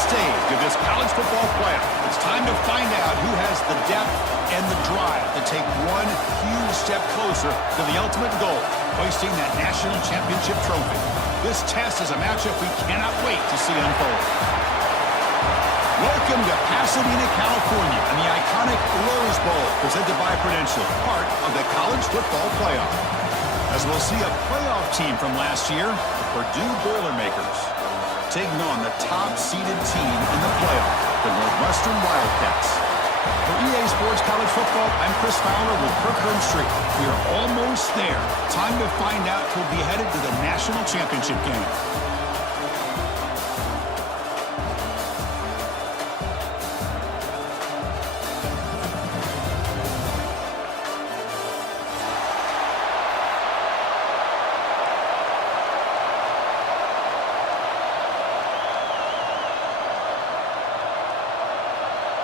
stage of this college football playoff. It's time to find out who has the depth and the drive to take one huge step closer to the ultimate goal, hoisting that national championship trophy. This test is a matchup we cannot wait to see unfold. Welcome to Pasadena, California, and the iconic Rose Bowl, presented by Prudential, part of the college football playoff. As we'll see a playoff team from last year, the Purdue Boilermakers, taking on the top-seeded team in the playoff, the Northwestern Wildcats. For EA Sports College Football, I'm Chris Fowler with Kirk Herbstreit. We are almost there. Time to find out who'll be headed to the national championship game.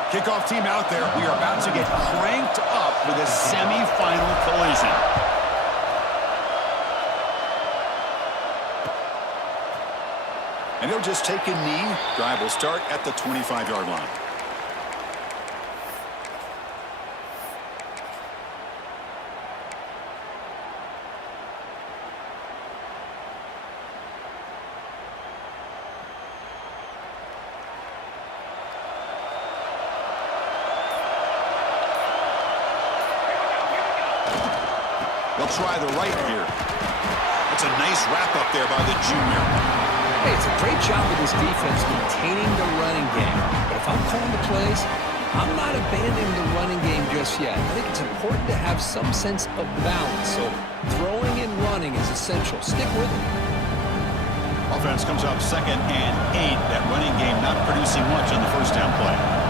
Kickoff team out there. We are about to get cranked up with a semifinal collision. And they'll just take a knee. Drive will start at the 25-yard line. They'll try the right here. That's a nice wrap-up there by the junior. Hey, it's a great job of this defense containing the running game. But if I'm calling the plays, I'm not abandoning the running game just yet. I think it's important to have some sense of balance. So throwing and running is essential. Stick with it. Offense comes up 2nd and 8. That running game not producing much on the first down play.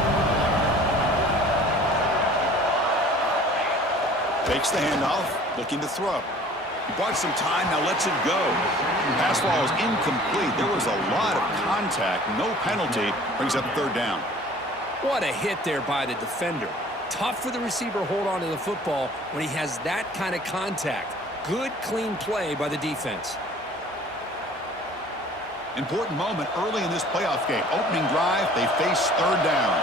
Takes the handoff, looking to throw. He bought some time, now lets it go. Pass ball is incomplete. There was a lot of contact, no penalty. Brings up 3rd down. What a hit there by the defender. Tough for the receiver to hold on to the football when he has that kind of contact. Good, clean play by the defense. Important moment early in this playoff game. Opening drive, they face 3rd down.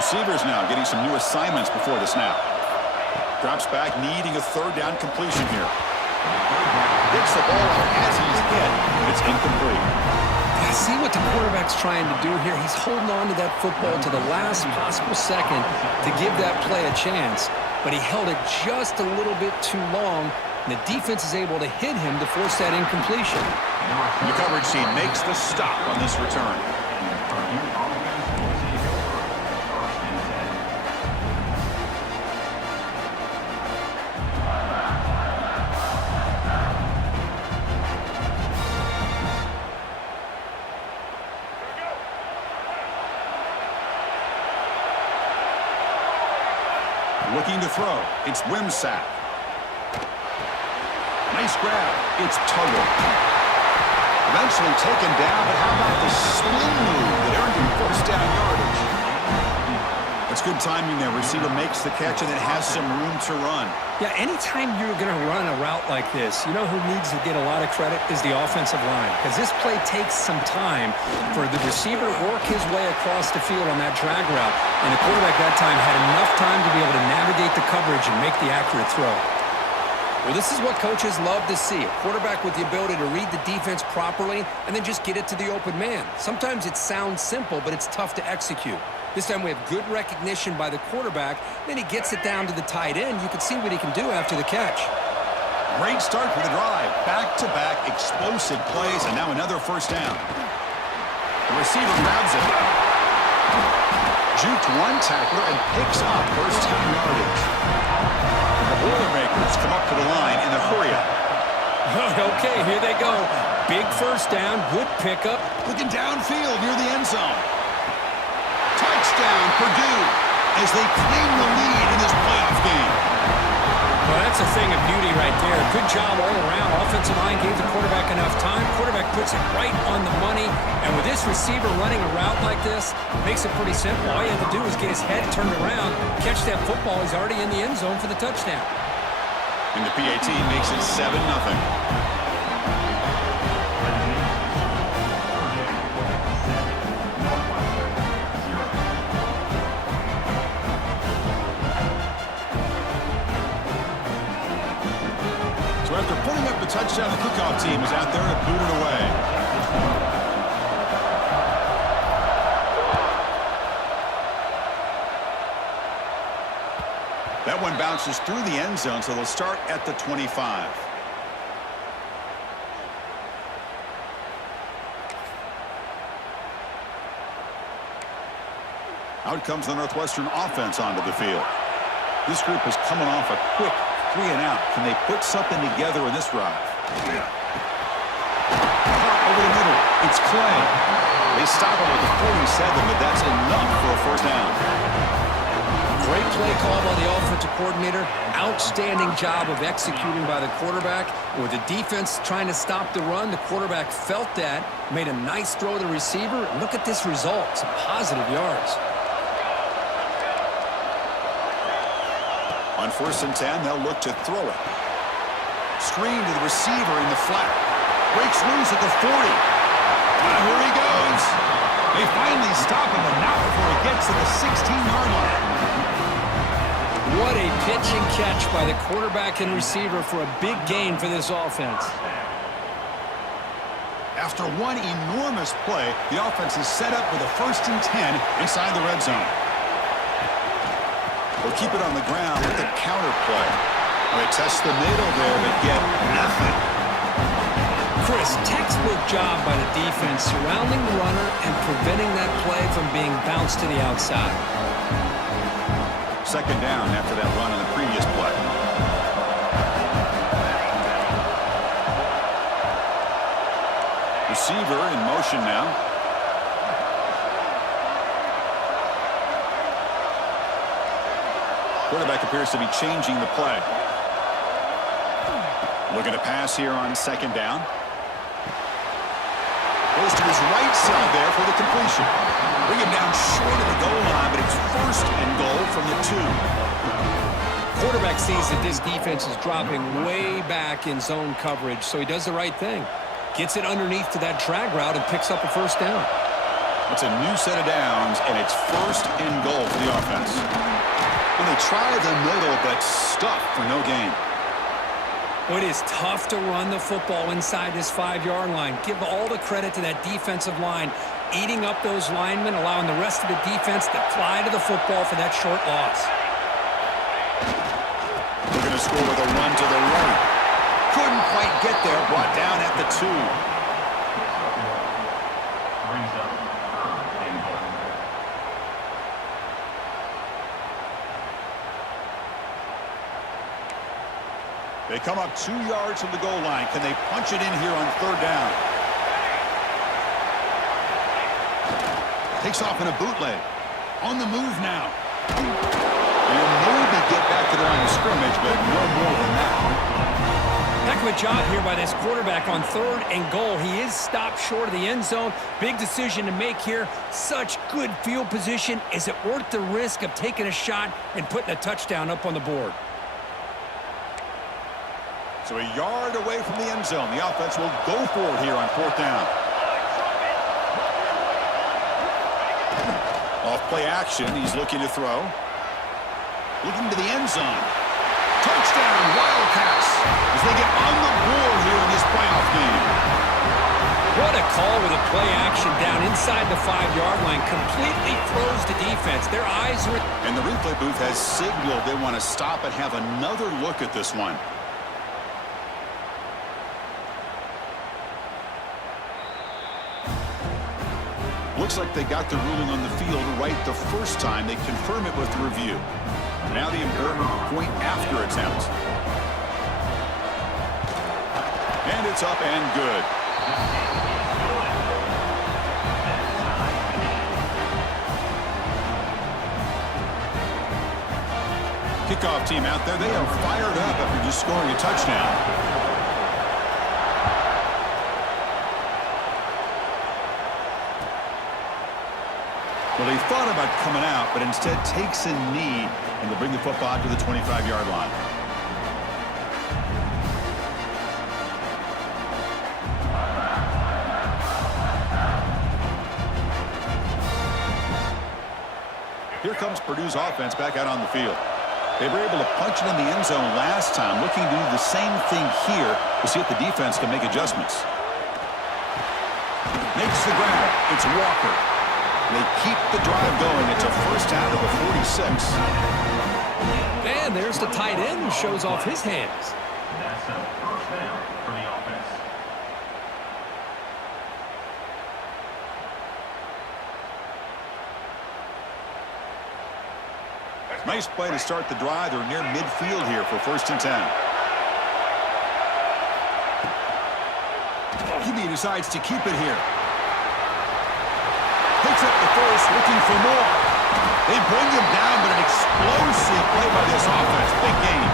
Receivers now getting some new assignments before the snap. Drops back, needing a 3rd down completion here. Gets the ball out as he's hit. It's incomplete. I see what the quarterback's trying to do here. He's holding on to that football to the last possible second to give that play a chance. But he held it just a little bit too long, and the defense is able to hit him to force that incompletion. The coverage team makes the stop on this return. Looking to throw. It's Wimsatt. Nice grab. It's Tuggle. Eventually taken down, but how about the spin move that earned him 1st down yardage? That's good timing there. Receiver makes the catch and then has some room to run. Yeah, anytime you're going to run a route like this, you know who needs to get a lot of credit is the offensive line. Because this play takes some time for the receiver to work his way across the field on that drag route. And the quarterback that time had enough time to be able to navigate the coverage and make the accurate throw. Well, this is what coaches love to see. A quarterback with the ability to read the defense properly and then just get it to the open man. Sometimes it sounds simple, but it's tough to execute. This time we have good recognition by the quarterback. Then he gets it down to the tight end. You can see what he can do after the catch. Great start for the drive. Back-to-back explosive plays, and now another 1st down. The receiver grabs it. Juked one tackler and picks up 1st down yardage. The Boilermakers come up to the line in the hurry-up. Okay, here they go. Big 1st down, good pickup. Looking downfield near the end zone. Touchdown, Purdue, as they claim the lead in this playoff game. Well, that's a thing of beauty right there. Good job all around. Offensive line gave the quarterback enough time. Quarterback puts it right on the money. And with this receiver running a route like this, makes it pretty simple. All you have to do is get his head turned around, catch that football. He's already in the end zone for the touchdown. And the PAT makes it 7-0. So after putting up the touchdown, the kickoff team is out there to boot it away. That one bounces through the end zone, so they'll start at the 25. Out comes the Northwestern offense onto the field. This group is coming off a quick 3-and-out. Can they put something together in this drive? Over the middle, it's Clay. They stop him at the 47, but that's enough for a first down. Great play call by the offensive coordinator. Outstanding job of executing by the quarterback. With the defense trying to stop the run, the quarterback felt that, made a nice throw to the receiver. Look at this result. Some positive yards. On 1st and 10, they'll look to throw it. Screen to the receiver in the flat. Breaks loose at the 40. Here he goes. They finally stop him, and not before he gets to the 16-yard line. What a pitch and catch by the quarterback and receiver for a big gain for this offense. After one enormous play, the offense is set up with a 1st and 10 inside the red zone. They'll keep it on the ground with the counter play. They test the middle there, but get nothing. Chris, textbook job by the defense surrounding the runner and preventing that play from being bounced to the outside. 2nd down after that run on the previous play. Receiver in motion now. Quarterback appears to be changing the play. Looking to pass here on 2nd down. Goes to his right side there for the completion. Bring him down short of the goal line, but it's 1st and goal from the 2. Quarterback sees that this defense is dropping way back in zone coverage, so he does the right thing. Gets it underneath to that drag route and picks up a 1st down. It's a new set of downs, and it's 1st and goal for the offense. And they try the middle, but stuff for no gain. Well, it is tough to run the football inside this 5-yard line. Give all the credit to that defensive line, eating up those linemen, allowing the rest of the defense to fly to the football for that short loss. They're going to score with a run to the right. Couldn't quite get there, brought down at the 2. They come up 2 yards from the goal line. Can they punch it in here on 3rd down? Takes off in a bootleg. On the move now. And maybe get back to the line of scrimmage, but no more than that. Heck of a job here by this quarterback on 3rd and goal. He is stopped short of the end zone. Big decision to make here. Such good field position. Is it worth the risk of taking a shot and putting a touchdown up on the board? So a yard away from the end zone. The offense will go for it here on 4th down. Off play action. He's looking to throw. Looking to the end zone. Touchdown, Wildcats, as they get on the board here in this playoff game. What a call with a play action down inside the 5-yard line. Completely froze the defense. Their eyes were... And the replay booth has signaled they want to stop and have another look at this one. Looks like they got the ruling on the field right the first time. They confirm it with the review. Now the important point after attempt. And it's up and good. kickoff team out there, they are fired up after just scoring a touchdown. Well, he thought about coming out, but instead takes a knee, and they'll bring the football to the 25-yard line. Here comes Purdue's offense back out on the field. They were able to punch it in the end zone last time, looking to do the same thing here to see if the defense can make adjustments. Makes the grab. It's Walker. They keep the drive going. It's a first down to the 46. And there's the tight end who shows off his hands. That's a first down for the offense. Nice play to start the drive. They're near midfield here for 1st and 10. He decides to keep it here. Picks up the first, looking for more. They bring him down, but an explosive play by this offense. Big game.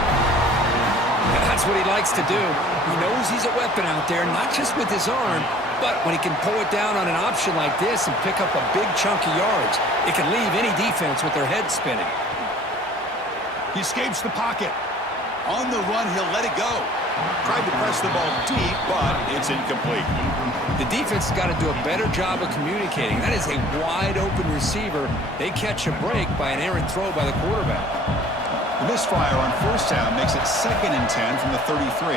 That's what he likes to do. He knows he's a weapon out there, not just with his arm, but when he can pull it down on an option like this and pick up a big chunk of yards, it can leave any defense with their head spinning. He escapes the pocket. On the run, he'll let it go. Tried to press the ball deep, but it's incomplete. The defense has got to do a better job of communicating. That is a wide-open receiver. They catch a break by an errant throw by the quarterback. The misfire on 1st down makes it 2nd and 10 from the 33.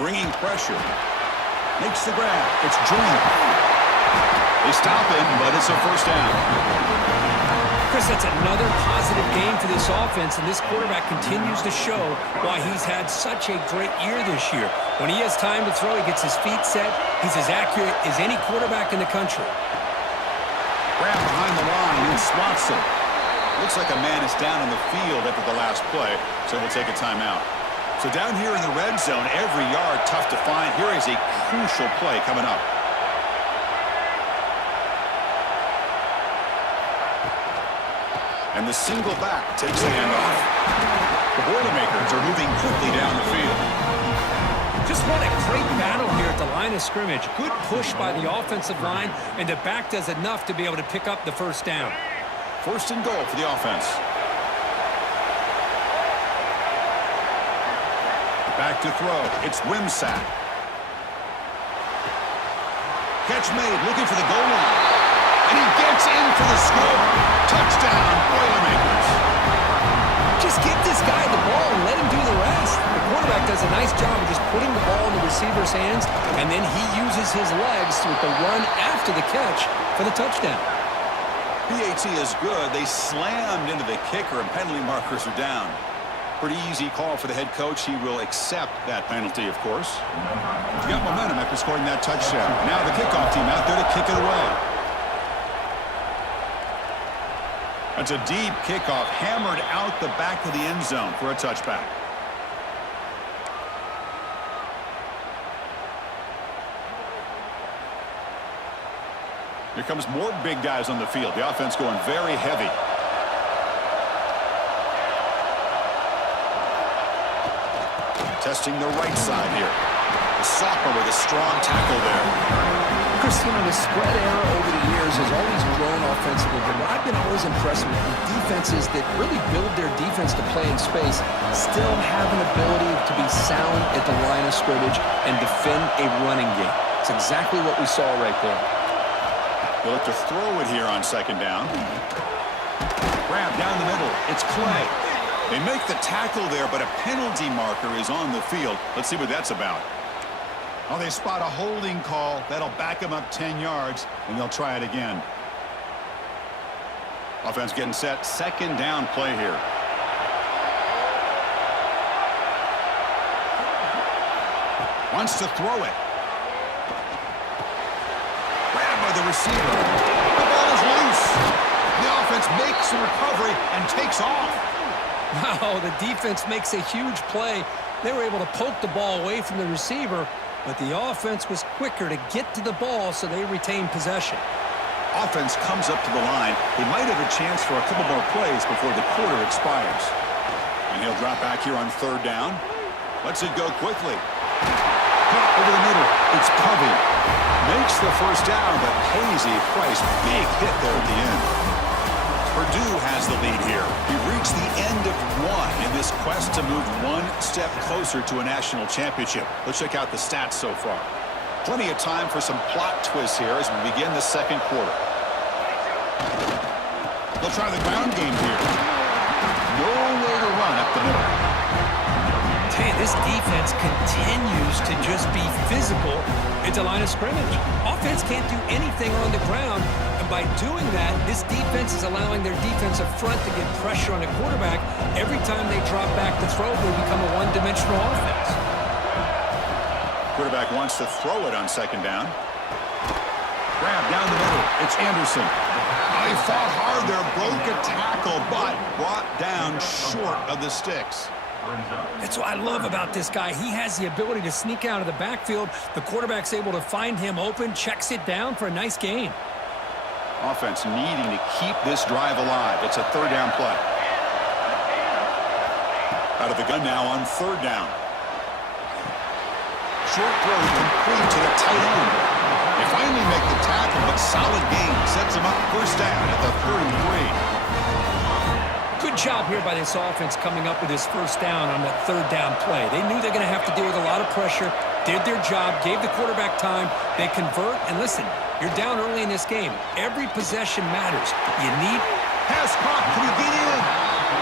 Bringing pressure. Makes the grab. It's Junior. They stop him, but it's a 1st down. Chris, that's another positive game for this offense, and this quarterback continues to show why he's had such a great year this year. When he has time to throw, he gets his feet set. He's as accurate as any quarterback in the country. Grab behind the line and swats it. Looks like a man is down on the field after the last play, so we'll take a timeout. So down here in the red zone, every yard tough to find. Here is a crucial play coming up. And the single back takes the handoff. The Boilermakers are moving quickly down the field. Just what a great battle here at the line of scrimmage. Good push by the offensive line, and the back does enough to be able to pick up the 1st down. 1st and goal for the offense. Back to throw. It's Wimsatt. Catch made, looking for the goal line. And he gets in for the score. Touchdown, Boilermakers. Just give this guy the ball and let him do the rest. The quarterback does a nice job of just putting the ball in the receiver's hands, and then he uses his legs with the run after the catch for the touchdown. PAT is good. They slammed into the kicker, and penalty markers are down. Pretty easy call for the head coach. He will accept that penalty, of course. He got momentum after scoring that touchdown. Now the kickoff team out there to kick it away. That's a deep kickoff, hammered out the back of the end zone for a touchback. Here comes more big guys on the field. The offense going very heavy. Testing the right side here. The sophomore with a strong tackle there. Chris, you know, the spread era over the years has always grown offensively, but what I've been always impressed with defenses that really build their defense to play in space still have an ability to be sound at the line of scrimmage and defend a running game. It's exactly what we saw right there. They'll look to throw it here on 2nd down. Grab down the middle. It's Clay. They make the tackle there, but a penalty marker is on the field. Let's see what that's about. Oh, they spot a holding call. That'll back them up 10 yards, and they'll try it again. Offense getting set. 2nd down play here. Wants to throw it. Grabbed by the receiver. The ball is loose. The offense makes a recovery and takes off. Wow, the defense makes a huge play. They were able to poke the ball away from the receiver, but the offense was quicker to get to the ball, so they retained possession. Offense comes up to the line. They might have a chance for a couple more plays before the quarter expires. And he'll drop back here on third down. Lets it go quickly. Caught over the middle. It's Covey. Makes the first down, but pays a price. Big hit there at the end. Purdue has the lead here. We've reached the end of one in this quest to move one step closer to a national championship. Let's check out the stats so far. Plenty of time for some plot twists here as we begin the second quarter. They'll try the ground game here. Nowhere to run up the middle. Hey, this defense continues to just be physical at the line of scrimmage. Offense can't do anything on the ground, and by doing that, this defense is allowing their defensive front to get pressure on the quarterback. Every time they drop back to throw, they become a one-dimensional offense. Quarterback wants to throw it on second down. Grab down the middle. It's Anderson. Oh, he fought hard there, broke a tackle, but brought down short of the sticks. That's what I love about this guy. He has the ability to sneak out of the backfield. The quarterback's able to find him open, checks it down for a nice gain. Offense needing to keep this drive alive. It's a third down play. Out of the gun now on third down. Short throw complete to the tight end. They finally make the tackle, but solid gain sets them up first down at the 33. Good job here by this offense coming up with this first down on that third down play. They knew they're going to have to deal with a lot of pressure, did their job, gave the quarterback time. They convert, and listen, you're down early in this game. Every possession matters. You need... Pass caught. Can he get in?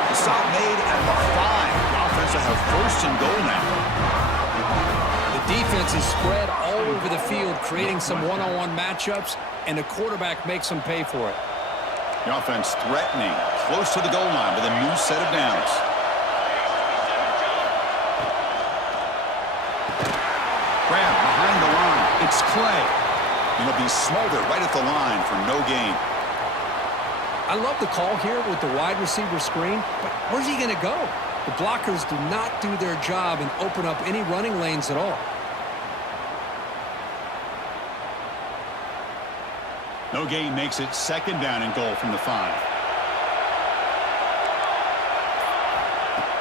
The stop made at the 5. The offense will have first and goal now. The defense is spread all over the field, creating some one-on-one matchups, and the quarterback makes them pay for it. The offense threatening, close to the goal line with a new set of downs. Grab behind the line. It's Clay. And he'll be smothered right at the line for no gain. I love the call here with the wide receiver screen, but where's he going to go? The blockers do not do their job and open up any running lanes at all. No gain makes it second down and goal from the 5.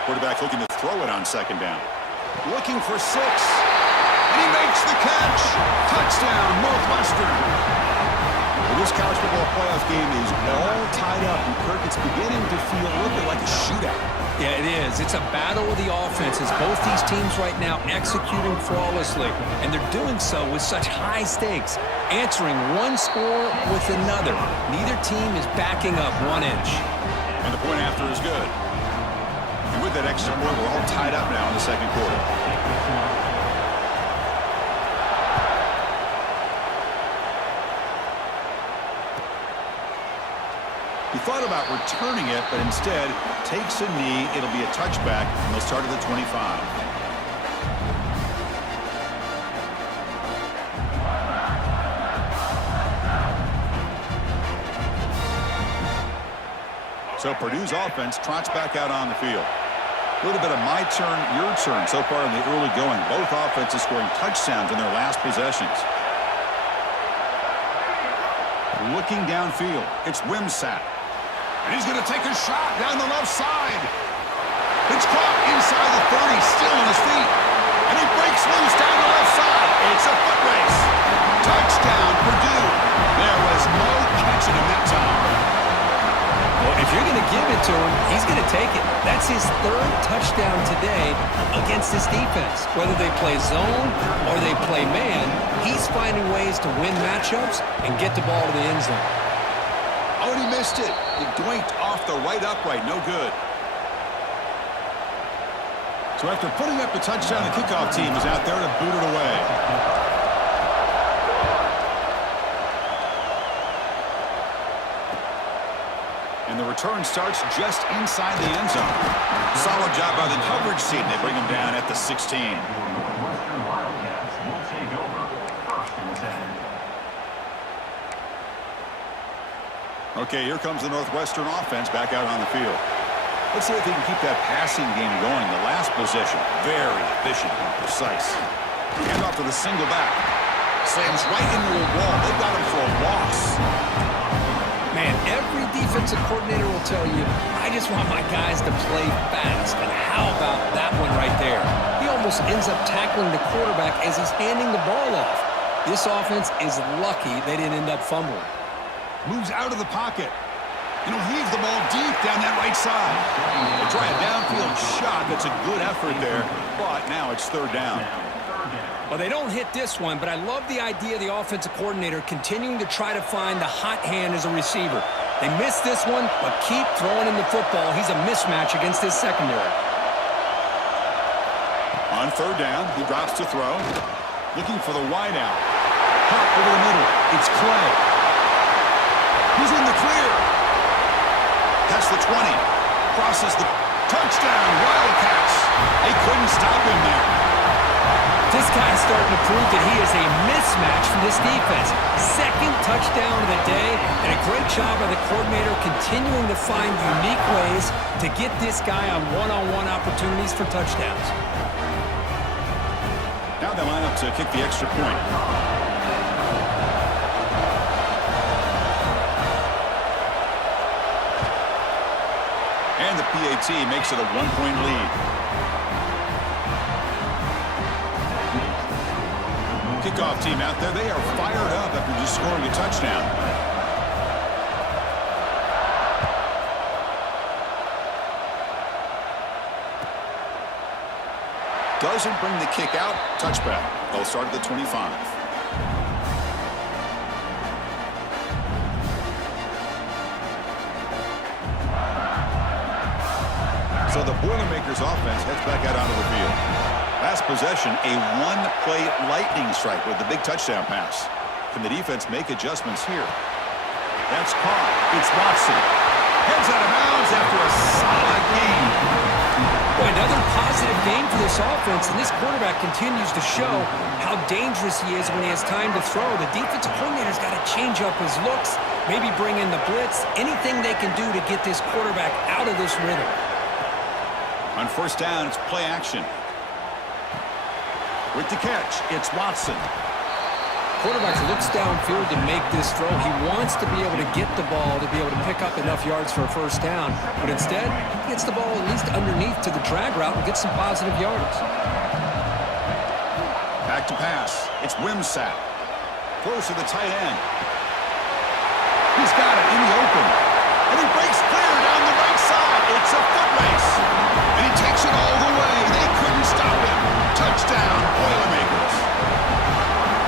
Quarterback looking to throw it on second down. Looking for 6. And he makes the catch. Touchdown, Northwestern. Well, this college football playoff game is all tied up, and Kirk, it's beginning to feel a little bit like a shootout. Yeah, it is. It's a battle of the offenses. Both these teams right now executing flawlessly, and they're doing so with such high stakes, answering one score with another. Neither team is backing up 1 inch. And the point after is good. And with that extra point, we're all tied up now in the second quarter. He thought about returning it, but instead takes a knee. It'll be a touchback, and they'll start at the 25. So Purdue's offense trots back out on the field. A little bit of my turn, your turn so far in the early going. Both offenses scoring touchdowns in their last possessions. Looking downfield, it's Wimsatt. And he's going to take a shot down the left side. It's caught inside the 30, still on his feet. And he breaks loose down the left side. It's a foot race. Touchdown, Purdue. There was no catching him that time. Well, if you're going to give it to him, he's going to take it. That's his 3rd touchdown today against this defense. Whether they play zone or they play man, he's finding ways to win matchups and get the ball to the end zone. Oh, and he missed it. It doinked off the right upright. No good. So after putting up the touchdown, the kickoff team is out there to boot it away. And the return starts just inside the end zone. Solid job by the coverage team. They bring him down at the 16. Northwestern Wildcats will take over first and 10. Okay, here comes the Northwestern offense back out on the field. Let's see if they can keep that passing game going. The last possession, very efficient and precise. Hand off to the single back. Slams right into the wall. They've got him for a loss. Man, every defensive coordinator will tell you, I just want my guys to play fast. And how about that one right there? He almost ends up tackling the quarterback as he's handing the ball off. This offense is lucky they didn't end up fumbling. Moves out of the pocket. And he'll heave the ball deep down that right side. They try a downfield shot. That's a good effort there. But now it's third down. Well, they don't hit this one, but I love the idea of the offensive coordinator continuing to try to find the hot hand as a receiver. They missed this one, but keep throwing him the football. He's a mismatch against his secondary. On third down, he drops to throw. Looking for the wide out. Hop over the middle. It's Clay. He's in the clear. That's the 20. Crosses the touchdown. Wildcats. They couldn't stop him there. This guy's starting to prove that he is a mismatch for this defense. Second touchdown of the day, and a great job by the coordinator continuing to find unique ways to get this guy on one-on-one opportunities for touchdowns. Now they line up to kick the extra point. And the PAT makes it a one-point lead. Kickoff team out there, they are fired up after just scoring a touchdown. Doesn't bring the kick out. Touchback. They'll start at the 25. So the Boilermakers offense heads back out onto the field. Last possession, a one-play lightning strike with the big touchdown pass. Can the defense make adjustments here? That's caught. It's Watson. Heads out of bounds after a solid game. Boy, another positive game for this offense, and this quarterback continues to show how dangerous he is when he has time to throw. The defensive coordinator's got to change up his looks, maybe bring in the blitz, anything they can do to get this quarterback out of this rhythm. On first down, it's play action. With the catch, it's Watson. Quarterback looks downfield to make this throw. He wants to be able to get the ball to be able to pick up enough yards for a first down. But instead, he gets the ball at least underneath to the drag route and gets some positive yards. Back to pass. It's Wimsatt. Close to the tight end. He's got it in the open. And he breaks clear down the right side. It's a foot race. And he takes it all the way. They couldn't stop him. Touchdown, Boilermakers.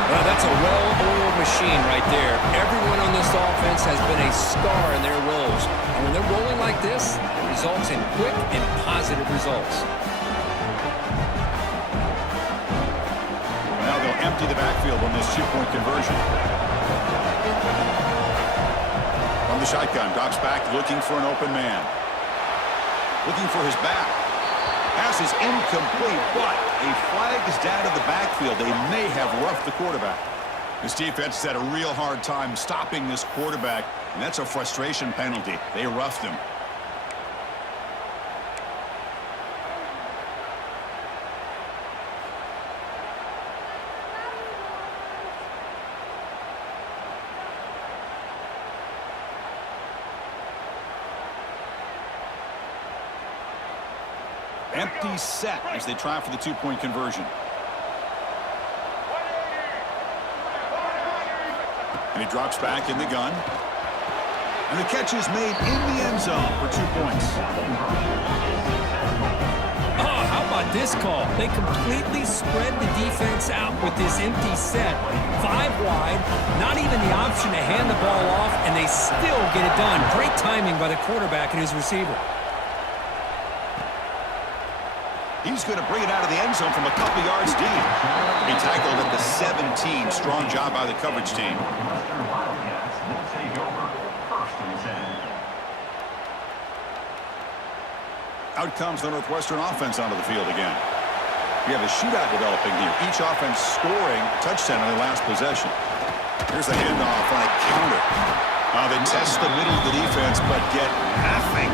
Well, that's a well-oiled machine right there. Everyone on this offense has been a star in their roles. And when they're rolling like this, it results in quick and positive results. Now they'll empty the backfield on this two-point conversion. From the shotgun, drops back looking for an open man. Looking for his back. Pass is incomplete, but a flag is down to the backfield. They may have roughed the quarterback. This defense has had a real hard time stopping this quarterback, and that's a frustration penalty. They roughed him. Empty set as they try for the two-point conversion. And he drops back in the gun. And the catch is made in the end zone for 2 points. Oh, how about this call? They completely spread the defense out with this empty set. 5 wide, not even the option to hand the ball off, and they still get it done. Great timing by the quarterback and his receiver. He's going to bring it out of the end zone from a couple yards deep. He tackled at the 17. Strong job by the coverage team. Out comes the Northwestern offense onto the field again. We have a shootout developing here. Each offense scoring a touchdown on their last possession. Here's the handoff on a counter. They test the middle of the defense, but get nothing.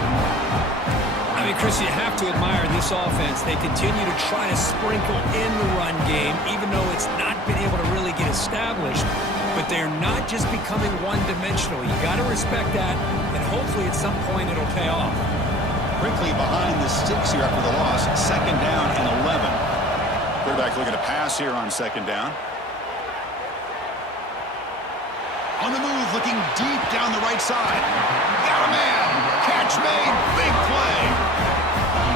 I mean, Chris, you have to admire this offense. They continue to try to sprinkle in the run game, even though it's not been able to really get established. But but they are not just becoming one-dimensional. You got to respect that, and hopefully at some point it'll pay off. Quickly behind the sticks here after the loss. Second down and 11. Quarterback looking to pass here on second down. On the move, looking deep down the right side. Got a man. Catch made. Big play.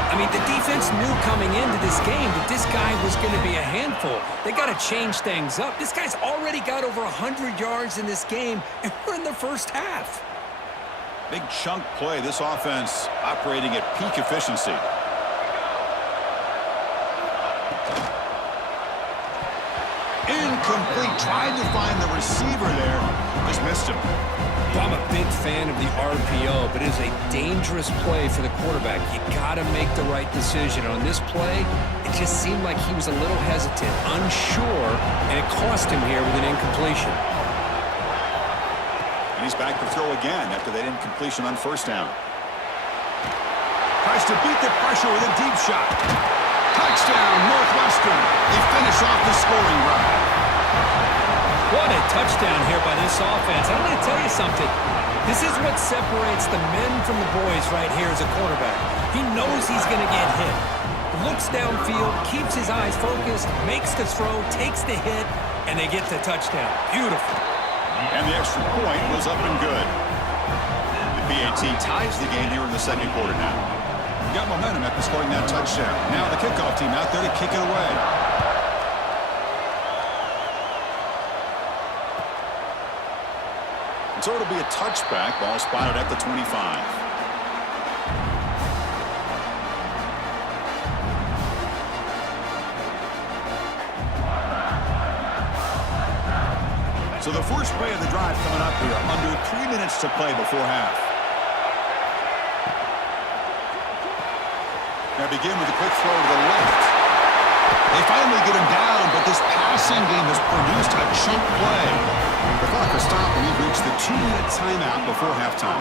I mean, the defense knew coming into this game that this guy was going to be a handful. They got to change things up. This guy's already got over 100 yards in this game, and we're in the first half. Big chunk play. This offense operating at peak efficiency. Incomplete. Tried to find the receiver there. Just missed him. Well, I'm a big fan of the RPO, but it is a dangerous play for the quarterback. You got to make the right decision. On this play, it just seemed like he was a little hesitant, unsure, and it cost him here with an incompletion. And he's back to throw again after that incompletion on first down. Tries to beat the pressure with a deep shot. Touchdown, Northwestern. They finish off the scoring drive. What a touchdown here by this offense. I'm going to tell you something. This is what separates the men from the boys right here as a quarterback. He knows he's going to get hit. Looks downfield, keeps his eyes focused, makes the throw, takes the hit, and they get the touchdown. Beautiful. And the extra point was up and good. The PAT ties the game here in the second quarter now. Got momentum after scoring that touchdown. Now the kickoff team out there to kick it away. So it'll be a touchback. Ball spotted at the 25. So the first play of the drive coming up here. Under 3 minutes to play before half. Now begin with a quick throw to the left. They finally get him down, but this passing game has produced a chunk play. The clock will stop, and we've reached the 2-minute timeout before halftime.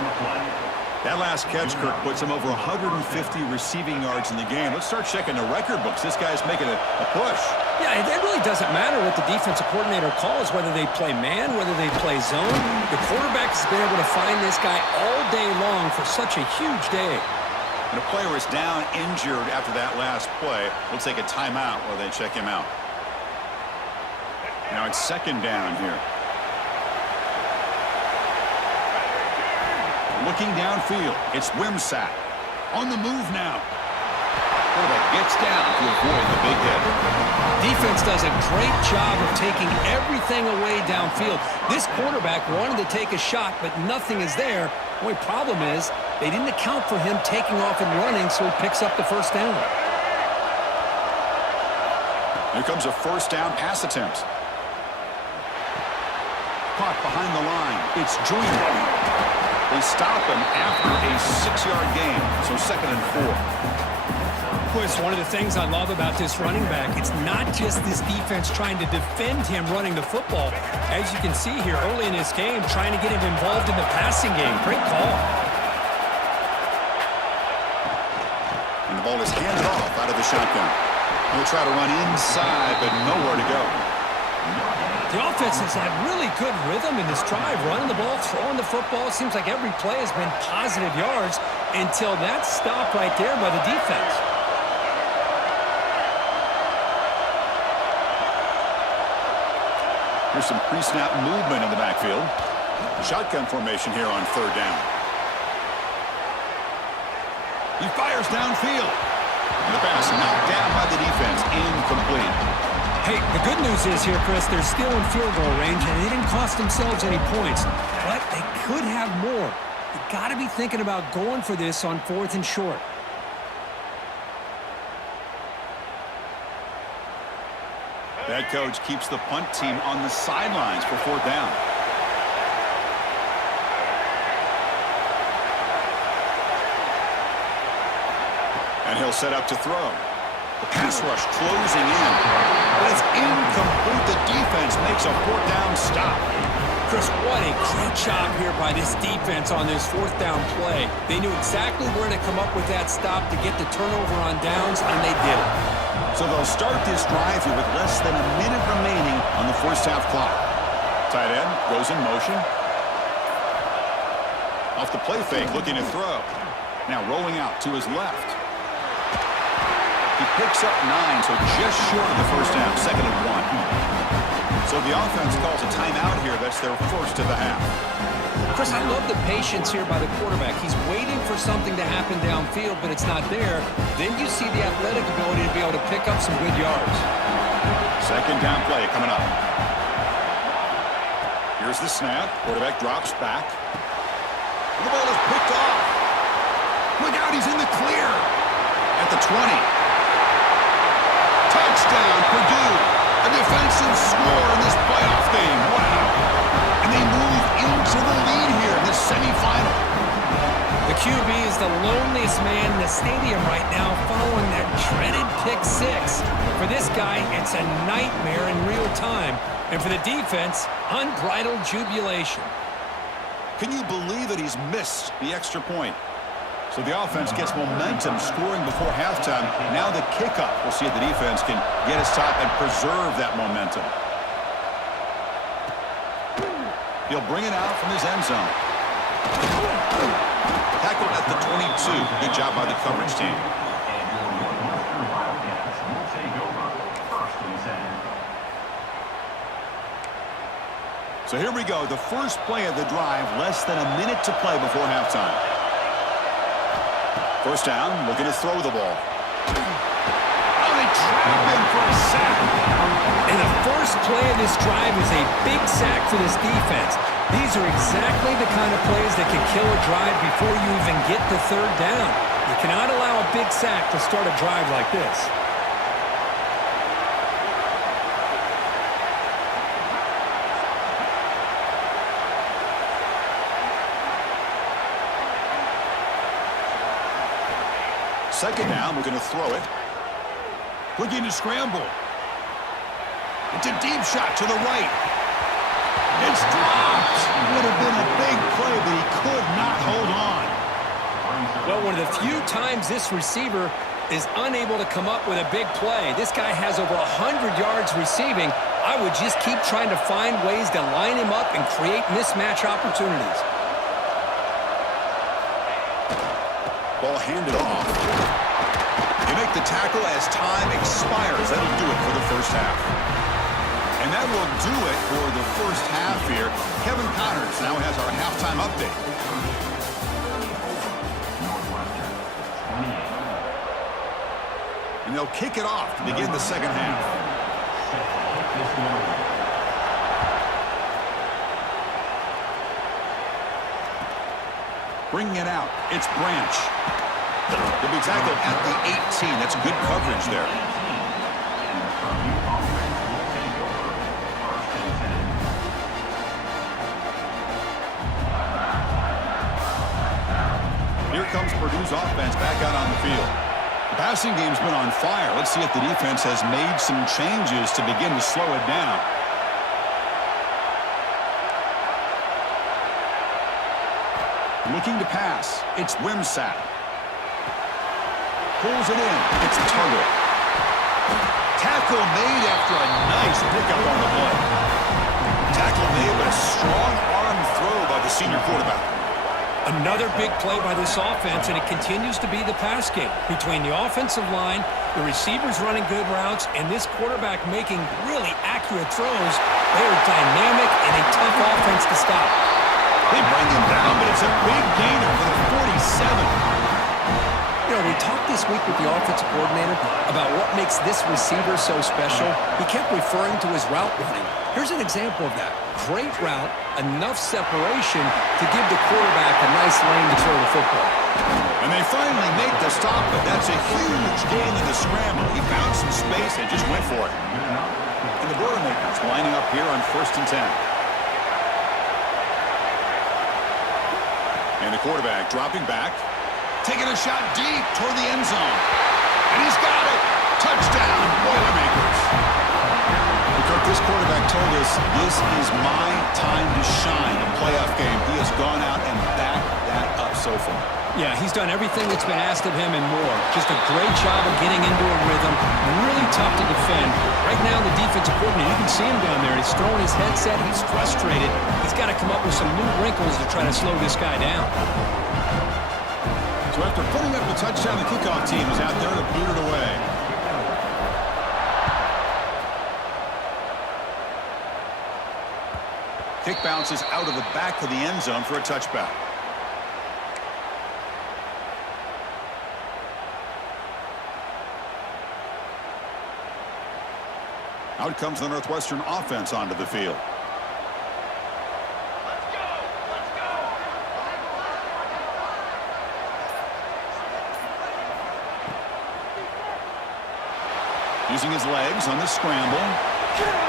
That last catch, Kirk, puts him over 150 receiving yards in the game. Let's start checking the record books. This guy's making a push. Yeah, it really doesn't matter what the defensive coordinator calls, whether they play man, whether they play zone. The quarterback has been able to find this guy all day long for such a huge day. And a player is down injured after that last play. We'll take a timeout while they check him out. Now it's second down here. Looking downfield, it's Wimsatt. On the move now. Quarterback gets down to avoid the big hit. Defense does a great job of taking everything away downfield. This quarterback wanted to take a shot, but nothing is there. The only problem is they didn't account for him taking off and running, so he picks up the first down. Here comes a first down pass attempt. Caught behind the line. It's Joyner. They stop him after a 6-yard gain, so 2nd and 4. Chris, one of the things I love about this running back, it's not just this defense trying to defend him running the football. As you can see here early in this game, trying to get him involved in the passing game. Great call. And the ball is handed off out of the shotgun. He'll try to run inside, but nowhere to go. The offense has had really good rhythm in this drive, running the ball, throwing the football. It seems like every play has been positive yards until that stop right there by the defense. Here's some pre-snap movement in the backfield. Shotgun formation here on third down. He fires downfield. And the pass knocked down by the defense. Incomplete. Hey, the good news is here, Chris, they're still in field goal range, and they didn't cost themselves any points. But they could have more. You got to be thinking about going for this on 4th and short. The head coach keeps the punt team on the sidelines for 4th down. And he'll set up to throw. The pass rush closing in. But it's incomplete. The defense makes a 4th down stop. Chris, what a great job here by this defense on this 4th down play. They knew exactly where to come up with that stop to get the turnover on downs, and they did it. So they'll start this drive here with less than a minute remaining on the first half clock. Tight end goes in motion. Off the play fake, looking to throw. Now rolling out to his left. He picks up 9, so just short of the first down, 2nd and 1. So the offense calls a timeout here. That's their first of the half. Chris, I love the patience here by the quarterback. He's waiting for something to happen downfield, but it's not there. Then you see the athletic ability to be able to pick up some good yards. 2nd down play coming up. Here's the snap. Quarterback drops back. The ball is picked off. Look out, he's in the clear. At the 20. Touchdown, Purdue. A defensive score in this playoff game. Wow. And they move into the lead here in this semifinal. The QB is the loneliest man in the stadium right now following that dreaded pick 6. For this guy, it's a nightmare in real time. And for the defense, unbridled jubilation. Can you believe it? He's missed the extra point. So the offense gets momentum scoring before halftime. Now the kickoff. We'll see if the defense can get a stop and preserve that momentum. He'll bring it out from his end zone. Tackled at the 22. Good job by the coverage team. Wildcats will take over 1st and 10. So here we go, the first play of the drive, less than a minute to play before halftime. First down, looking to throw the ball. Oh, they trap him for a sack. And the first play of this drive is a big sack for this defense. These are exactly the kind of plays that can kill a drive before you even get the 3rd down. You cannot allow a big sack to start a drive like this. Second down, we're going to throw it. Looking to scramble. It's a deep shot to the right. It's dropped. Would have been a big play, but he could not hold on. Well, one of the few times this receiver is unable to come up with a big play. This guy has over 100 yards receiving. I would just keep trying to find ways to line him up and create mismatch opportunities. Ball handed off. They make the tackle as time expires. That'll do it for the first half. And that will do it for the first half here. Kevin Connors now has our halftime update. Northwestern 28. And they'll kick it off to begin the second half. Set to kick this one. Bringing it out, it's Branch. He'll be tackled at the 18. That's good coverage there. And the Purdue offense will take over 1st and 10. Here comes Purdue's offense back out on the field. The passing game's been on fire. Let's see if the defense has made some changes to begin to slow it down. Looking to pass. It's Wimsatt. Pulls it in. It's Tuggle. Tackle made after a nice pickup on the play. Tackle made with a strong arm throw by the senior quarterback. Another big play by this offense, and it continues to be the pass game. Between the offensive line, the receivers running good routes, and this quarterback making really accurate throws, they are dynamic and a tough offense to stop. They bring him down, but it's a big gainer for the 47. You know, we talked this week with the offensive coordinator about what makes this receiver so special. He kept referring to his route running. Here's an example of that. Great route, enough separation to give the quarterback a nice lane to throw the football. And they finally make the stop, but that's a huge gain in the scramble. He found some space and just went for it. And the Boilermakers lining up here on 1st and 10. And the quarterback dropping back. Taking a shot deep toward the end zone. And he's got it. Touchdown, Boilermakers. Because this quarterback told us, this is my time to shine. A playoff game. He has gone out and backed that up so far. Yeah, he's done everything that's been asked of him and more. Just a great job of getting into a rhythm. Really tough to defend. Right now, the defensive coordinator, you can see him down there. He's throwing his headset. He's frustrated. He's got to come up with some new wrinkles to try to slow this guy down. So after putting up the touchdown, the kickoff team is out there to boot it away. Kick bounces out of the back of the end zone for a touchback. Out comes the Northwestern offense onto the field. Using his legs on the scramble.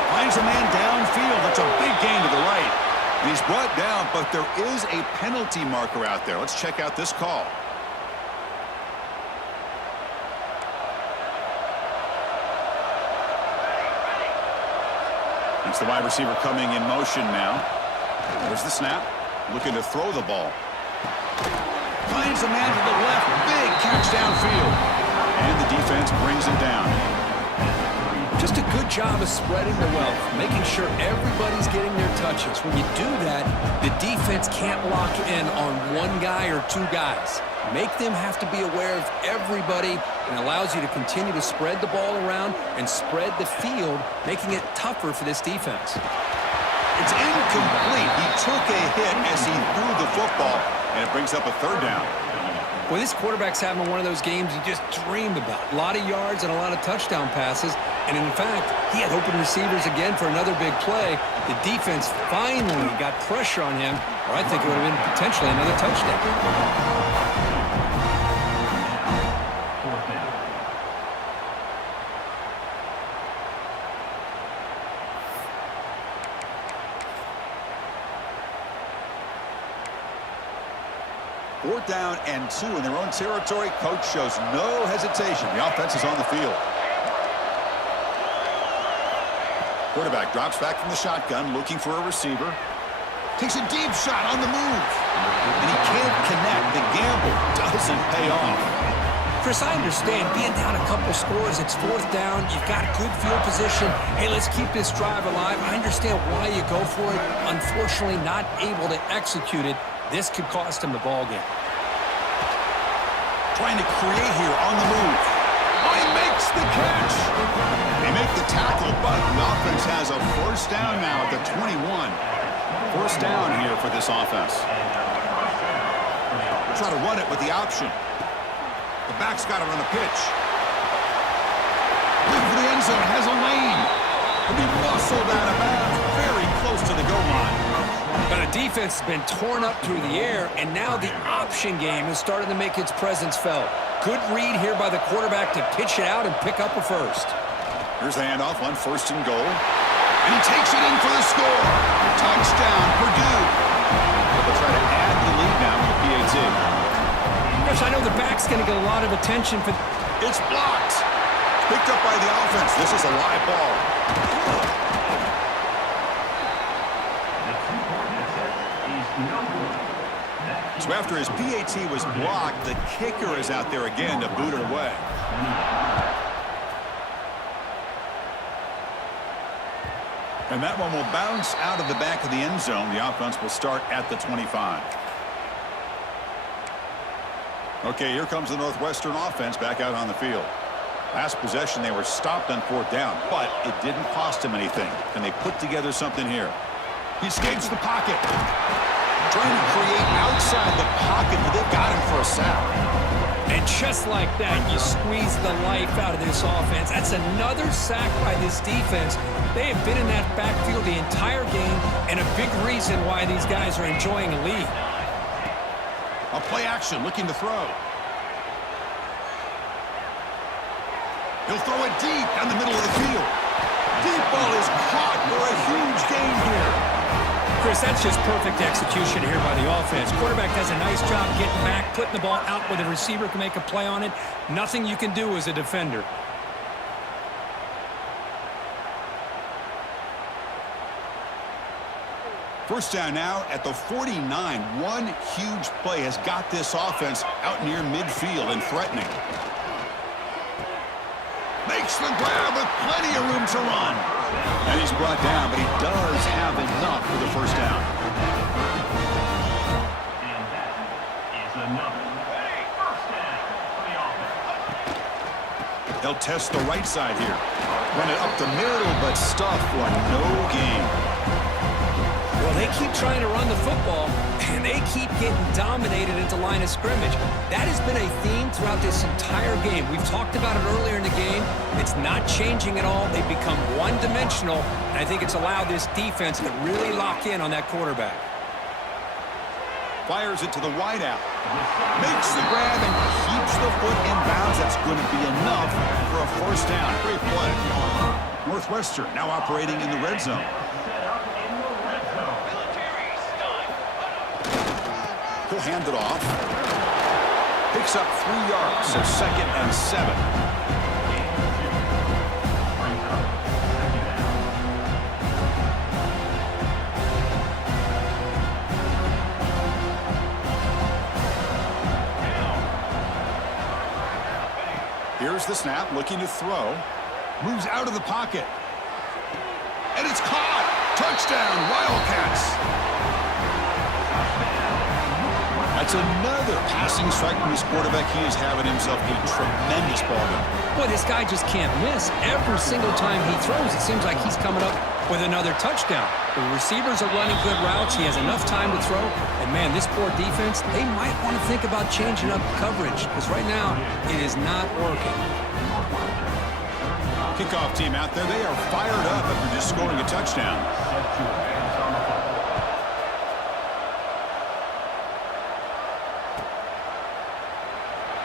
Finds a man downfield. That's a big gain to the right. And he's brought down, but there is a penalty marker out there. Let's check out this call. It's the wide receiver coming in motion now. There's the snap. Looking to throw the ball. Finds a man to the left. Big catch downfield. And the defense brings him down. Just a good job of spreading the wealth, making sure everybody's getting their touches. When you do that, the defense can't lock in on one guy or two guys. Make them have to be aware of everybody, and allows you to continue to spread the ball around and spread the field, making it tougher for this defense. It's incomplete. He took a hit as he threw the football, and it brings up a third down. Well, this quarterback's having one of those games you just dreamed about. A lot of yards and a lot of touchdown passes. And in fact, he had open receivers again for another big play. The defense finally got pressure on him, or I think it would have been potentially another touchdown. Fourth down and 2 in their own territory. Coach shows no hesitation. The offense is on the field. Quarterback drops back from the shotgun, looking for a receiver. Takes a deep shot on the move. And he can't connect. The gamble doesn't pay off. Chris, I understand being down a couple scores, it's fourth down, you've got good field position. Hey, let's keep this drive alive. I understand why you go for it. Unfortunately, not able to execute it. This could cost him the ball game. Trying to create here on the move. Oh, he makes the catch. They make the tackle, but the offense has a first down now at the 21. First down here for this offense. Try to run it with the option. The back's got to run a pitch. Looking for the end zone, has a lane. He'll be muscled out of bounds, very close to the goal line. But the defense has been torn up through the air, and now the option game is starting to make its presence felt. Good read here by the quarterback to pitch it out and pick up a first. Here's the handoff on first and goal. And he takes it in for the score. Touchdown, Purdue. They'll try to add the lead now with the PAT. Chris, I know the back's going to get a lot of attention for... It's blocked. Picked up by the offense. This is a live ball. So after his PAT was blocked, the kicker is out there again to boot it away. And that one will bounce out of the back of the end zone. The offense will start at the 25. Okay, here comes the Northwestern offense back out on the field. Last possession, they were stopped on fourth down, but it didn't cost them anything. And they put together something here. He escapes the pocket. Trying to create outside the pocket, but they've got him for a sack. And just like that, you squeeze the life out of this offense. That's another sack by this defense. They have been in that backfield the entire game, and a big reason why these guys are enjoying a lead. A play action, looking to throw. He'll throw it deep down the middle of the field. Deep ball is caught for a huge gain here. Chris, that's just perfect execution here by the offense. Quarterback does a nice job getting back, putting the ball out where the receiver can make a play on it. Nothing you can do as a defender. First down now at the 49. One huge play has got this offense out near midfield and threatening. Makes the grab with plenty of room to run. And he's brought down, but he does have enough for the first down. And that is another first down for the offense. They'll test the right side here. Run it up the middle, but stuff for no gain. Well, they keep trying to run the football, and they keep getting dominated at the line of scrimmage. That has been a theme throughout this entire game. We've talked about it earlier in the game. It's not changing at all. They've become one-dimensional, and I think it's allowed this defense to really lock in on that quarterback. Fires it to the wideout. Makes the grab and keeps the foot in bounds. That's going to be enough for a first down. Great play. Northwestern now operating in the red zone. He'll hand it off. Picks up 3 yards, so 2nd and 7. Here's the snap, looking to throw. Moves out of the pocket. And it's caught. Touchdown, Wildcats. That's another passing strike from his quarterback. He is having himself a tremendous ball game. Boy, this guy just can't miss. Every single time he throws, it seems like he's coming up with another touchdown. The receivers are running good routes. He has enough time to throw. And, man, this poor defense, they might want to think about changing up coverage because right now it is not working. Kickoff team out there. They are fired up after just scoring a touchdown.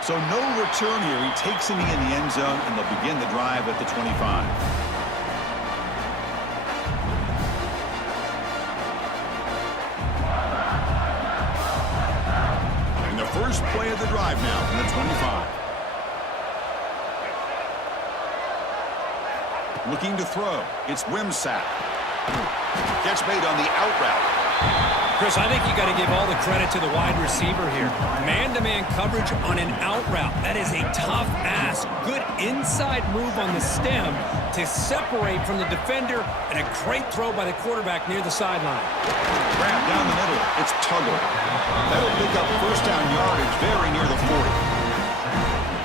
So no return here. He takes it in the end zone, and they'll begin the drive at the 25. And the first play of the drive now from the 25. Looking to throw. It's Wimsatt. Catch made on the out route. Chris, I think you got to give all the credit to the wide receiver here. Man-to-man coverage on an out route. That is a tough ask. Good inside move on the stem to separate from the defender, and a great throw by the quarterback near the sideline. Grab down the middle. It's Tuggle. That'll pick up first down yardage very near the 40.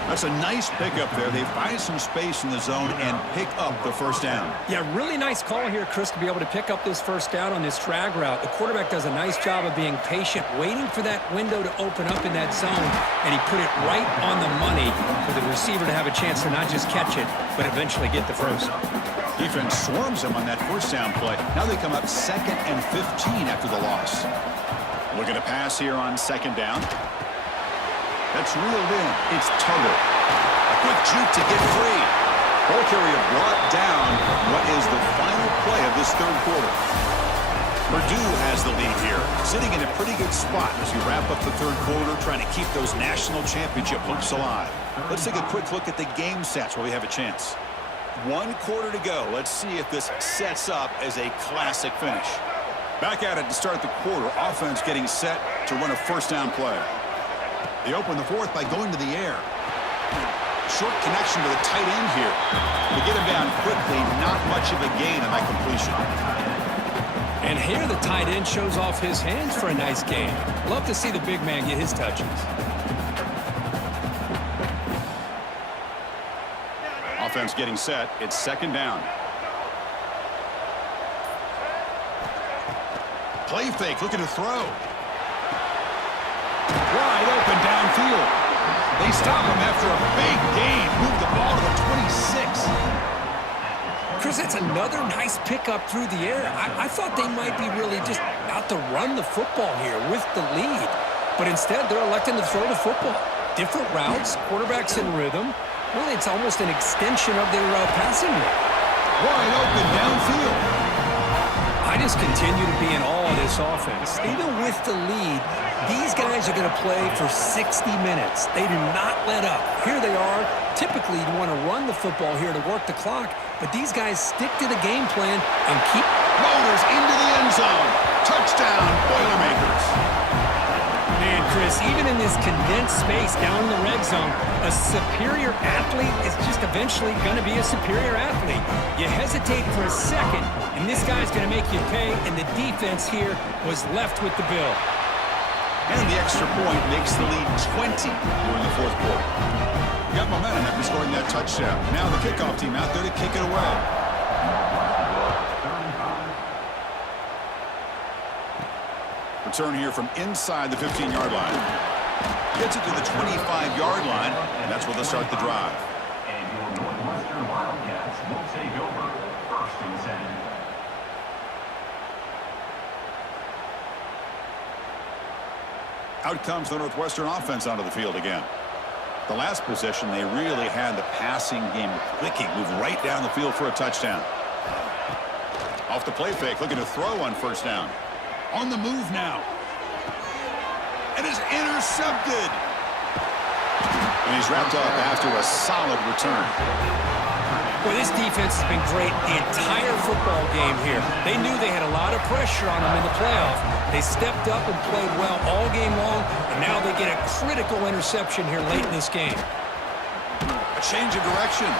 That's a nice pickup there. They find some space in the zone and pick up the first down. Yeah, really nice call here, Chris, to be able to pick up this first down on this drag route. The quarterback does a nice job of being patient, waiting for that window to open up in that zone, and he put it right on the money for the receiver to have a chance to not just catch it, but eventually get the first. Defense swarms him on that first down play. Now they come up 2nd and 15 after the loss. Looking to pass here on 2nd down. That's reeled in. It's Tuggle. A quick juke to get free. Ball carrier brought down what is the final play of this third quarter. Purdue has the lead here, sitting in a pretty good spot as we wrap up the third quarter, trying to keep those national championship hopes alive. Let's take a quick look at the game stats while we have a chance. 1 quarter to go. Let's see if this sets up as a classic finish. Back at it to start the quarter. Offense getting set to run a first down play. They open the fourth by going to the air. Short connection to the tight end here. They get him down quickly. Not much of a gain on that completion. And here the tight end shows off his hands for a nice gain. Love to see the big man get his touches. Offense getting set. It's 2nd down. Play fake, looking to throw. Wide open downfield. They stop him after a big gain. Move the ball to the 26. Chris, that's another nice pickup through the air. I thought they might be really just out to run the football here with the lead. But instead, they're electing to throw the football. Different routes, quarterbacks in rhythm. Really, it's almost an extension of their passing game. Wide open downfield. I just continue to be in awe of this offense. Even with the lead, these guys are going to play for 60 minutes. They do not let up. Here they are. Typically, you want to run the football here to work the clock, but these guys stick to the game plan and keep Motors into the end zone. Touchdown, Boilermakers. Man, Chris, even in this condensed space down in the red zone, a superior athlete is just eventually going to be a superior athlete. You hesitate for a second, and this guy's going to make you pay, and the defense here was left with the bill. And the extra point makes the lead 20 during the fourth quarter. Got momentum after scoring that touchdown. Now the kickoff team out there to kick it away. Return here from inside the 15-yard line. Gets it to the 25-yard line, and that's where they'll start the drive. And your Northwestern Wildcats will take over first and 10. Out comes the Northwestern offense onto the field again. The last possession, they really had the passing game clicking, moved right down the field for a touchdown. Off the play fake, looking to throw on first down. On the move now. And is intercepted. And he's wrapped up after a solid return. Well, this defense has been great the entire football game here. They knew they had a lot of pressure on them in the playoff. They stepped up and played well all game long, and now they get a critical interception here late in this game. A change of direction.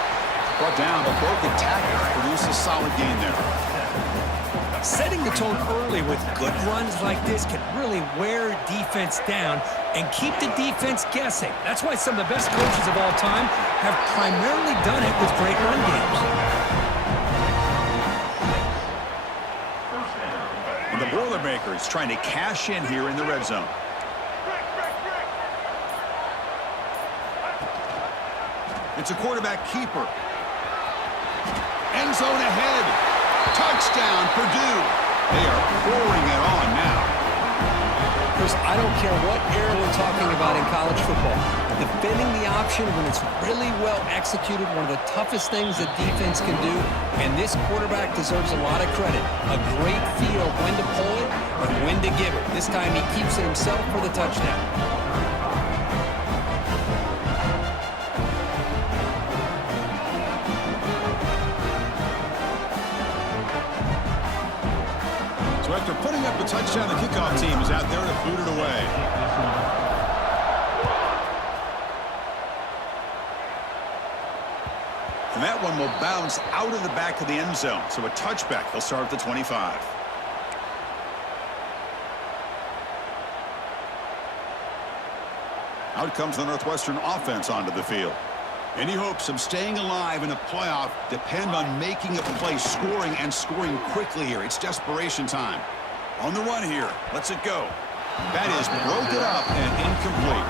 Brought down, but broken tackle produced a solid gain there. Setting the tone early with good runs like this can really wear defense down and keep the defense guessing. That's why some of the best coaches of all time have primarily done it with great run games. And the Boilermakers trying to cash in here in the red zone. It's a quarterback keeper. End zone ahead. Touchdown, Purdue. They are pouring it on now. Chris, I don't care what era we're talking about in college football. Defending the option when it's really well executed, one of the toughest things that defense can do, and this quarterback deserves a lot of credit. A great feel of when to pull it and when to give it. This time he keeps it himself for the touchdown. After putting up a touchdown, the kickoff team is out there to boot it away. And that one will bounce out of the back of the end zone. So a touchback. They'll start at the 25. Out comes the Northwestern offense onto the field. Any hopes of staying alive in a playoff depend on making a play, scoring, and scoring quickly here. It's desperation time. On the run here. Lets it go. That is broken up and incomplete.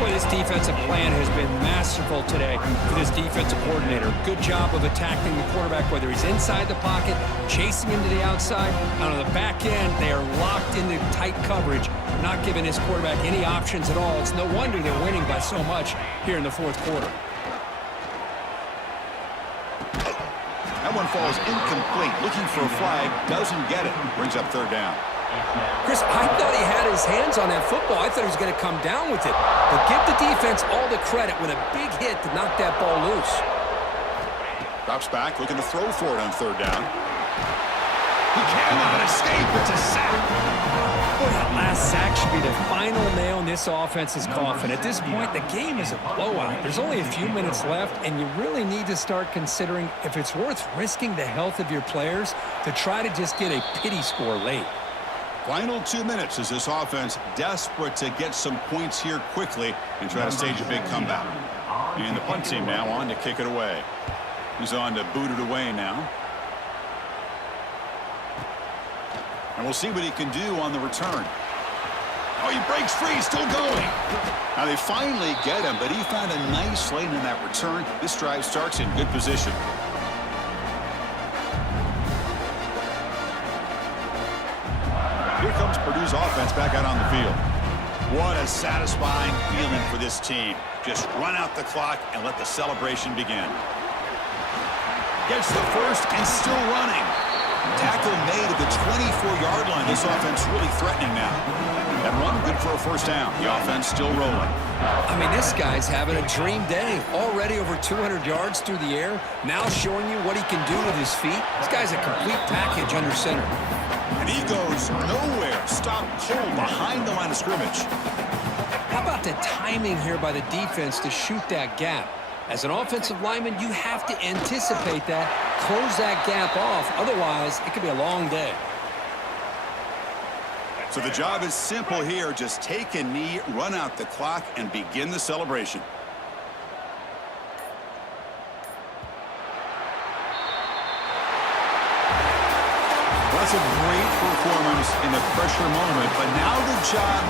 Boy, this defensive plan has been masterful today for this defensive coordinator. Good job of attacking the quarterback, whether he's inside the pocket, chasing him to the outside. On the back end, they are locked into tight coverage, not giving his quarterback any options at all. It's no wonder they're winning by so much here in the fourth quarter. That one falls incomplete. Looking for a flag. Doesn't get it. Brings up third down. Chris, I thought he had his hands on that football. I thought he was going to come down with it. But give the defense all the credit with a big hit to knock that ball loose. Drops back. Looking to throw for it on third down. He cannot escape. It's a sack. Boy, that last sack should be the final nail in this offense's coffin. At this point, the game is a blowout. There's only a few minutes left, and you really need to start considering if it's worth risking the health of your players to try to just get a pity score late. Final 2 minutes as this offense desperate to get some points here quickly and try to stage a big comeback. And the punt team now on to kick it away. He's on to boot it away now. And we'll see what he can do on the return. Oh, he breaks free, still going. Now they finally get him, but he found a nice lane in that return. This drive starts in good position. Here comes Purdue's offense back out on the field. What a satisfying feeling for this team. Just run out the clock and let the celebration begin. Gets the first and still running. Tackle made at the 24-yard line. This offense really threatening now. That run good for a first down. The offense still rolling. I mean, this guy's having a dream day. Already over 200 yards through the air. Now showing you what he can do with his feet. This guy's a complete package under center. And And he goes nowhere. Stopped cold behind the line of scrimmage. How about the timing here by the defense to shoot that gap? As an offensive lineman, you have to anticipate that, close that gap off. Otherwise, it could be a long day. So the job is simple here. Just take a knee, run out the clock, and begin the celebration. That's a great performance in the pressure moment, but now the job